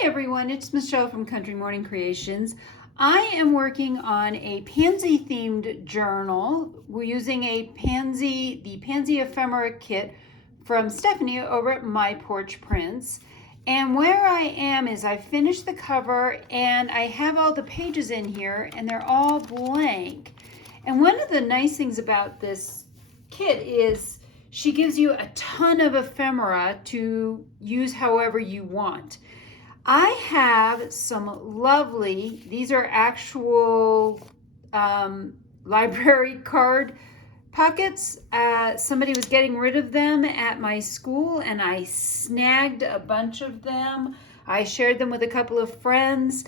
Hi everyone, it's Michelle from Country Morning Creations. I am working on a pansy themed journal. We're using the pansy ephemera kit from Stephanie over at My Porch Prints. And where I am is I finished the cover and I have all the pages in here and they're all blank. And one of the nice things about this kit is she gives you a ton of ephemera to use however you want. I have some lovely, these are actual library card pockets. Somebody was getting rid of them at my school and I snagged a bunch of them. I shared them with a couple of friends.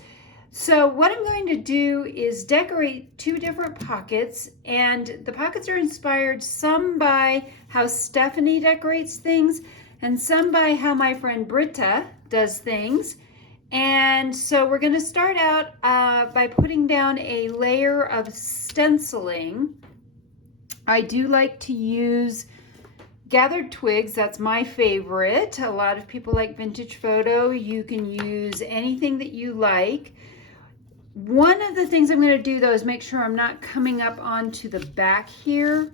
So what I'm going to do is decorate two different pockets, and the pockets are inspired some by how Stephanie decorates things and some by how my friend Britta does things. And so we're going to start out by putting down a layer of stenciling. I do like to use gathered twigs. That's my favorite. A lot of people like vintage photo. You can use anything that you like. One of the things I'm going to do though is make sure I'm not coming up onto the back here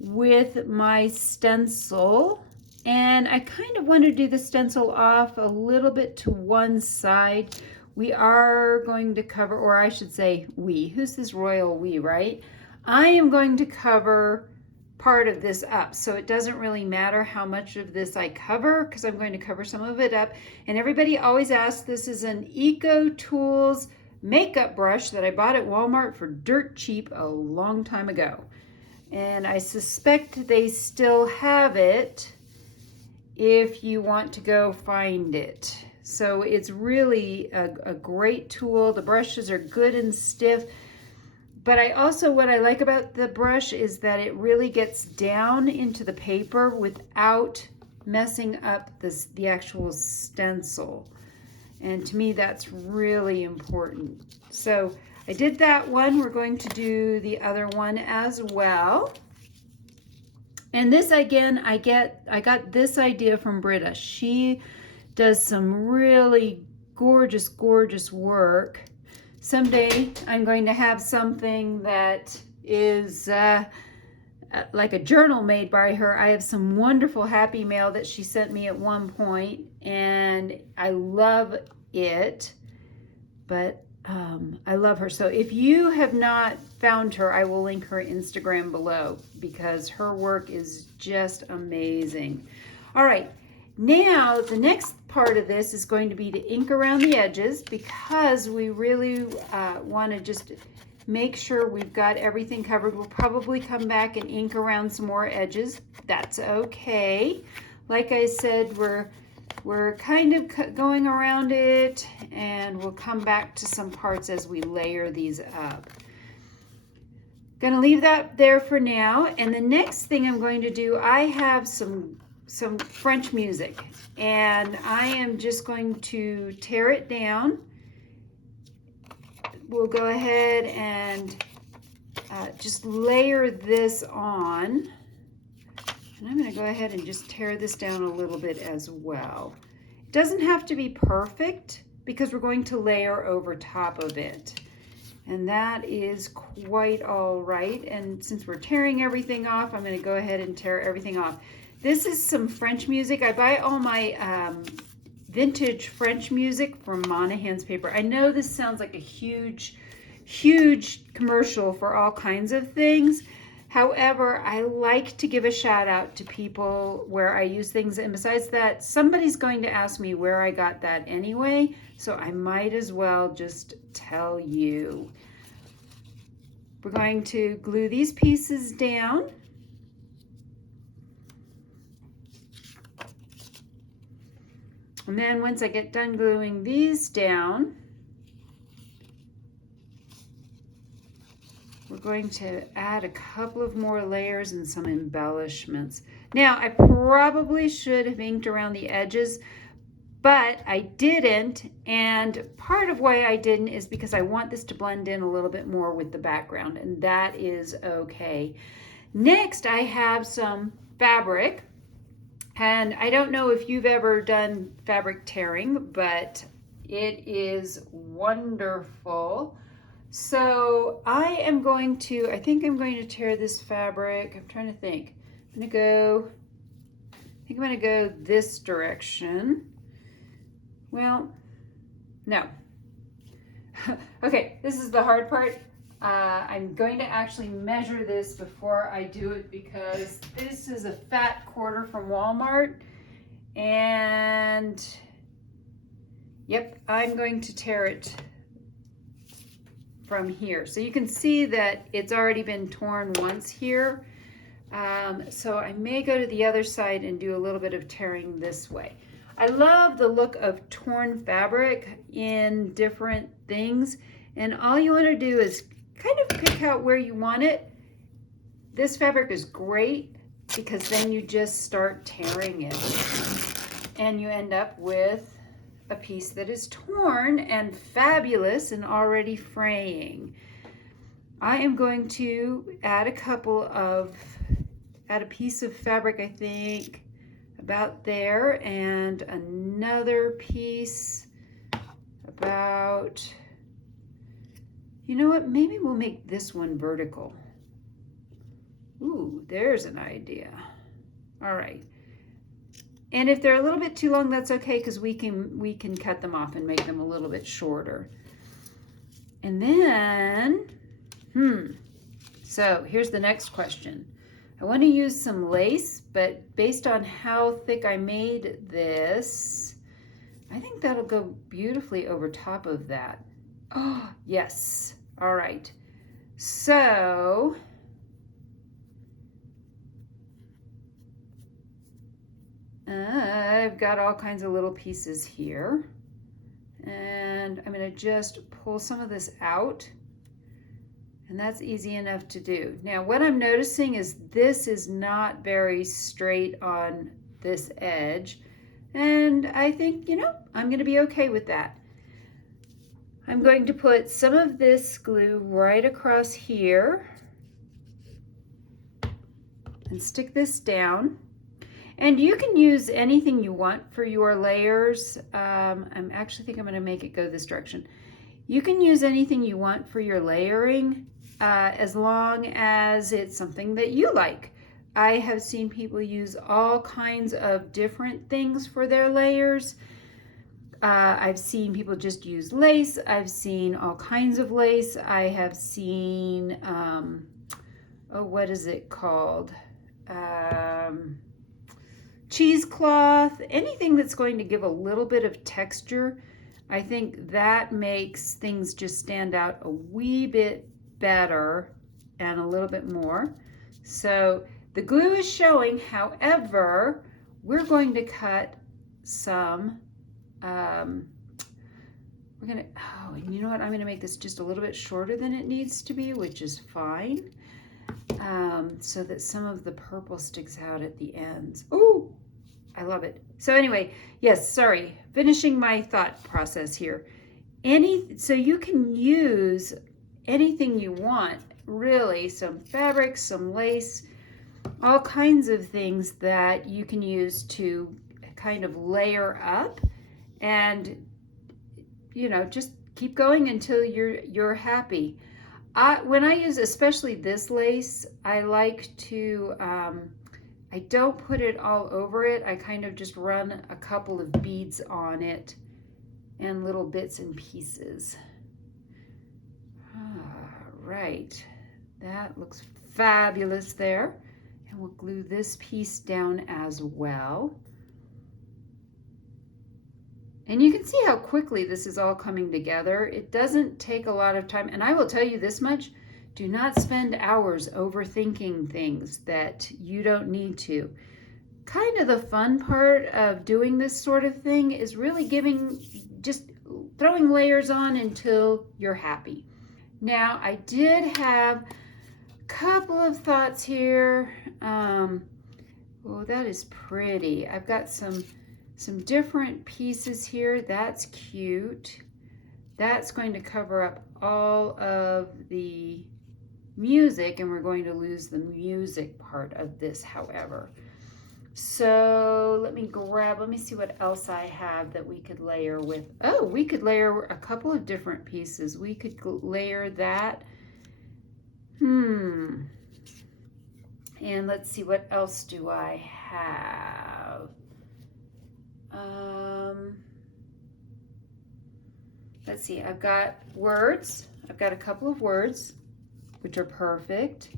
with my stencil. And I kind of want to do the stencil off a little bit to one side. We are going to cover, or I should say we. Who's this royal we, right? I am going to cover part of this up, so it doesn't really matter how much of this I cover because I'm going to cover some of it up. And everybody always asks, this is an Eco Tools makeup brush that I bought at Walmart for dirt cheap a long time ago. And I suspect they still have it if you want to go find it. So it's really a great tool. The brushes are good and stiff. But what I like about the brush is that it really gets down into the paper without messing up the actual stencil. And to me, that's really important. So I did that one. We're going to do the other one as well. And this, again, I got this idea from Britta. She does some really gorgeous, gorgeous work. Someday I'm going to have something that is like a journal made by her. I have some wonderful Happy Mail that she sent me at one point, and I love it, but I love her. So if you have not found her, I will link her Instagram below because her work is just amazing. All right, now the next part of this is going to be to ink around the edges because we really want to just make sure we've got everything covered. We'll probably come back and ink around some more edges. That's okay. Like I said, we're kind of going around it, and we'll come back to some parts as we layer these up. Gonna leave that there for now, and the next thing I'm going to do, I have some French music, and I am just going to tear it down. We'll go ahead and just layer this on. And I'm going to go ahead and just tear this down a little bit as well. It doesn't have to be perfect because we're going to layer over top of it. And that is quite all right. And since we're tearing everything off, I'm going to go ahead and tear everything off. This is some French music. I buy all my vintage French music from Monahan's Paper. I know this sounds like a huge commercial for all kinds of things. However, I like to give a shout out to people where I use things, and besides that, somebody's going to ask me where I got that anyway, so I might as well just tell you. We're going to glue these pieces down. And then once I get done gluing these down, we're going to add a couple of more layers and some embellishments. Now, I probably should have inked around the edges, but I didn't, and part of why I didn't is because I want this to blend in a little bit more with the background, and that is okay. Next, I have some fabric. And I don't know if you've ever done fabric tearing, but It is wonderful. So I think I'm going to tear this fabric. I'm trying to think. I think I'm gonna go this direction. Well, no. Okay, this is the hard part. I'm going to actually measure this before I do it because this is a fat quarter from Walmart. And yep, I'm going to tear it from here. So you can see that it's already been torn once here. So I may go to the other side and do a little bit of tearing this way. I love the look of torn fabric in different things, and all you want to do is kind of pick out where you want it. This fabric is great because then you just start tearing it and you end up with a piece that is torn and fabulous and already fraying. I am going to add a piece of fabric, I think about there, and another piece about, you know what, maybe we'll make this one vertical. Ooh, there's an idea. All right. And if they're a little bit too long, that's okay, because we can cut them off and make them a little bit shorter. And then, so here's the next question. I want to use some lace, but based on how thick I made this, I think that'll go beautifully over top of that. Oh, yes. All right. So I've got all kinds of little pieces here, and I'm going to just pull some of this out. And that's easy enough to do. Now, what I'm noticing is this is not very straight on this edge. And I think, I'm going to be okay with that. I'm going to put some of this glue right across here and stick this down. And you can use anything you want for your layers. I actually think I'm going to make it go this direction. You can use anything you want for your layering, as long as it's something that you like. I have seen people use all kinds of different things for their layers. I've seen people just use lace. I've seen all kinds of lace. I have seen, what is it called? Cheesecloth, anything that's going to give a little bit of texture. I think that makes things just stand out a wee bit better and a little bit more. So the glue is showing, however, we're going to cut some, and you know what, I'm gonna make this just a little bit shorter than it needs to be, which is fine, so that some of the purple sticks out at the ends. Ooh, I love it. So anyway, yes, sorry, finishing my thought process here. So you can use anything you want, really, some fabric, some lace, all kinds of things that you can use to kind of layer up, and just keep going until you're happy. When I use especially this lace, I like to I don't put it all over it. I kind of just run a couple of beads on it and little bits and pieces. All right, that looks fabulous there. And we'll glue this piece down as well. And you can see how quickly this is all coming together. It doesn't take a lot of time. And I will tell you this much, do not spend hours overthinking things that you don't need to. Kind of the fun part of doing this sort of thing is really just throwing layers on until you're happy. Now, I did have a couple of thoughts here. Oh, that is pretty. I've got some different pieces here. That's cute. That's going to cover up all of the music, and we're going to lose the music part of this, however. So let me see what else I have that we could layer with. Oh, we could layer a couple of different pieces. We could layer that. And let's see, what else do I have? Let's see, I've got words. I've got a couple of words, which are perfect.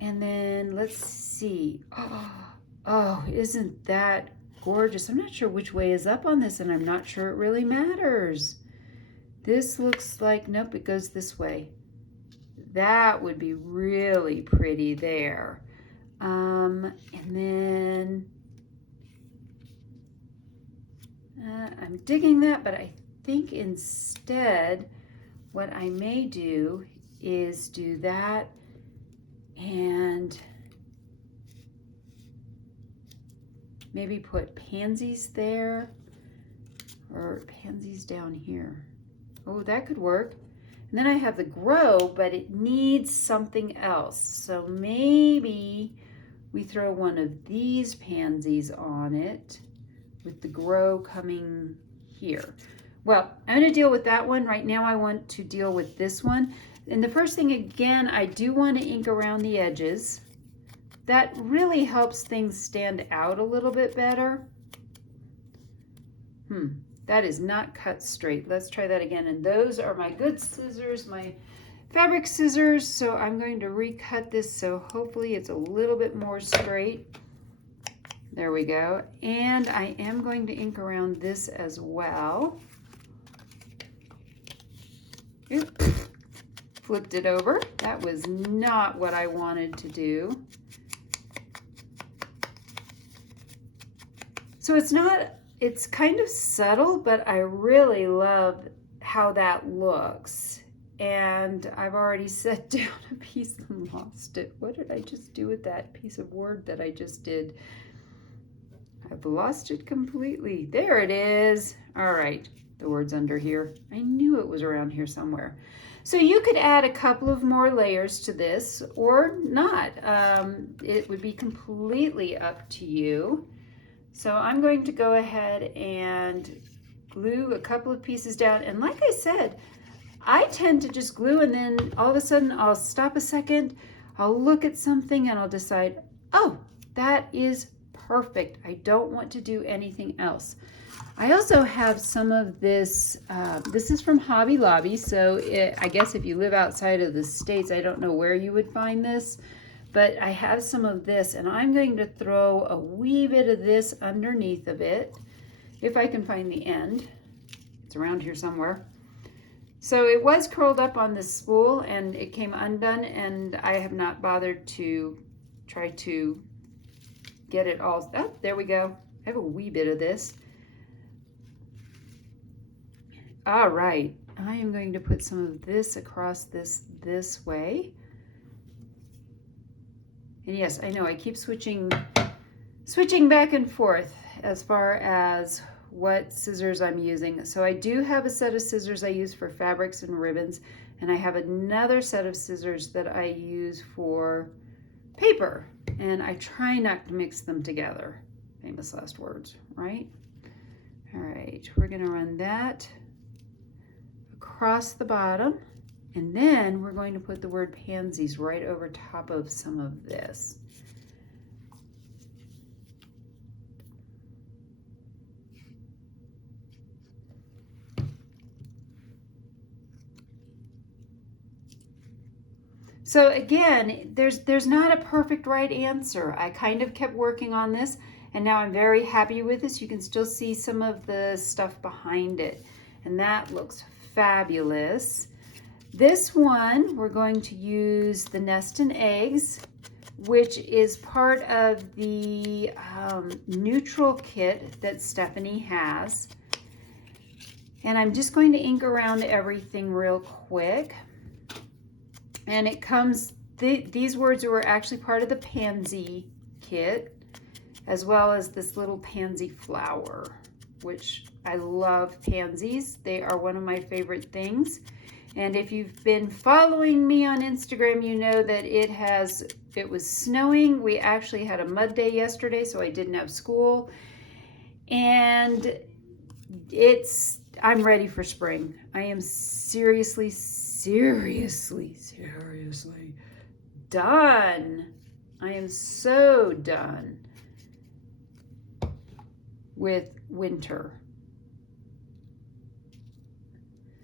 And then let's see. Oh, isn't that gorgeous? I'm not sure which way is up on this, and I'm not sure it really matters. This looks like, nope, it goes this way. That would be really pretty there. And then I'm digging that, but I think instead what I may do is do that and maybe put pansies there or pansies down here. Oh, that could work. And then I have the grow, but it needs something else. So maybe we throw one of these pansies on it with the grow coming here. Well, I'm going to deal with that one. Right now I want to deal with this one. And the first thing, again, I do want to ink around the edges. That really helps things stand out a little bit better. That is not cut straight. Let's try that again. And those are my good scissors, my fabric scissors. So I'm going to recut this so hopefully it's a little bit more straight. There we go. And I am going to ink around this as well. Oop. Flipped it over. That was not what I wanted to do. So it's kind of subtle, but I really love how that looks. And I've already set down a piece and lost it. What did I just do with that piece of word that I just did? I've lost it completely. There it is. All right, the word's under here. I knew it was around here somewhere. So you could add a couple of more layers to this or not. It would be completely up to you. So I'm going to go ahead and glue a couple of pieces down. And like I said, I tend to just glue and then all of a sudden I'll stop a second, I'll look at something and I'll decide, oh, that is perfect. I don't want to do anything else. I also have some of this, this is from Hobby Lobby, so I guess if you live outside of the States, I don't know where you would find this, but I have some of this, and I'm going to throw a wee bit of this underneath of it, if I can find the end. It's around here somewhere. So it was curled up on this spool, and it came undone, and I have not bothered to try to get it all. Oh, there we go. I have a wee bit of this. All right, I am going to put some of this across this way. And yes, I know I keep switching back and forth as far as what scissors I'm using. So I do have a set of scissors I use for fabrics and ribbons, and I have another set of scissors that I use for paper, and I try not to mix them together. Famous last words, right? All right, we're gonna run that across the bottom, and then we're going to put the word pansies right over top of some of this. So again, there's not a perfect right answer. I kind of kept working on this, and now I'm very happy with this. You can still see some of the stuff behind it, and that looks fabulous. This one, we're going to use the Nest and Eggs, which is part of the neutral kit that Stephanie has. And I'm just going to ink around everything real quick. And it comes, these words were actually part of the pansy kit, as well as this little pansy flower, which I love pansies. They are one of my favorite things. And if you've been following me on Instagram, you know that it has it was snowing. We actually had a mud day yesterday, so I didn't have school. And I'm ready for spring. I am seriously done. I am so done with winter.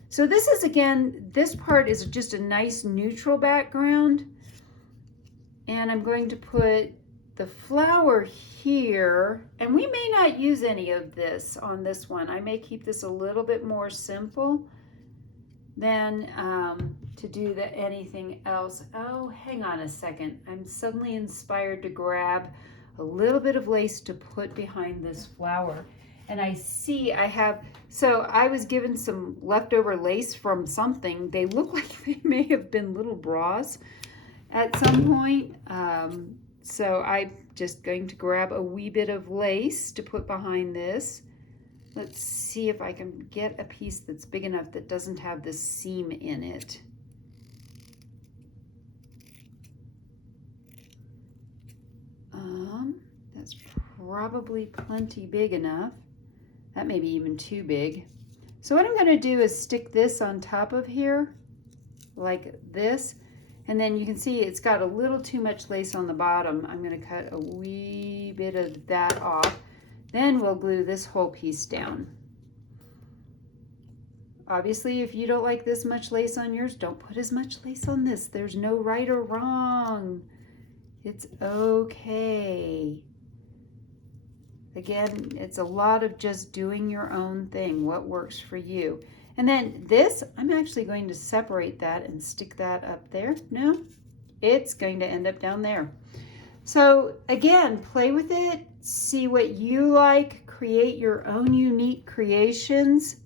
So this is, again, this part is just a nice neutral background. And I'm going to put the flower here, and we may not use any of this on this one. I may keep this a little bit more simple than to do anything else. Oh, hang on a second. I'm suddenly inspired to grab a little bit of lace to put behind this flower. And I see so I was given some leftover lace from something. They look like they may have been little bras at some point. So I'm just going to grab a wee bit of lace to put behind this. Let's see if I can get a piece that's big enough that doesn't have this seam in it. That's probably plenty big enough. That may be even too big. So what I'm going to do is stick this on top of here like this. And then you can see it's got a little too much lace on the bottom. I'm going to cut a wee bit of that off. Then we'll glue this whole piece down. Obviously, if you don't like this much lace on yours, don't put as much lace on this. There's no right or wrong. It's okay. Again, it's a lot of just doing your own thing, what works for you. And then this, I'm actually going to separate that and stick that up there. No, it's going to end up down there. So again, play with it, see what you like, create your own unique creations,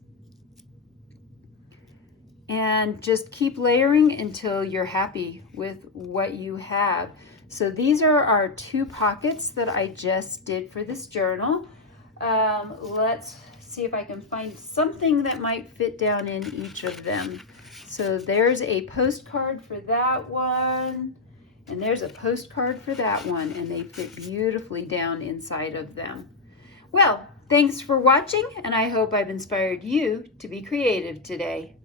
and just keep layering until you're happy with what you have. So these are our 2 pockets that I just did for this journal. Let's see if I can find something that might fit down in each of them. So there's a postcard for that one, and there's a postcard for that one, and they fit beautifully down inside of them. Well, thanks for watching, and I hope I've inspired you to be creative today.